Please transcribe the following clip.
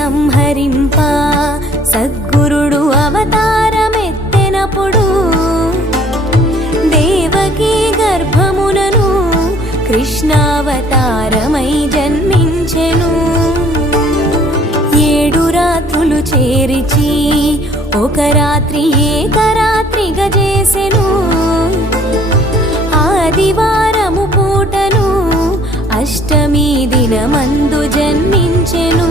సంహరింప సద్గురుడు అవతారమెత్తెనప్పుడు దేవకీ గర్భమునను కృష్ణావతారమై జన్మించెను. 7 రాత్రులు చేరిచి ఒక రాత్రి ఏకరాత్రిగా చేసెను. ఆదివారము పూటను అష్టమి దినమందు జన్మించెను.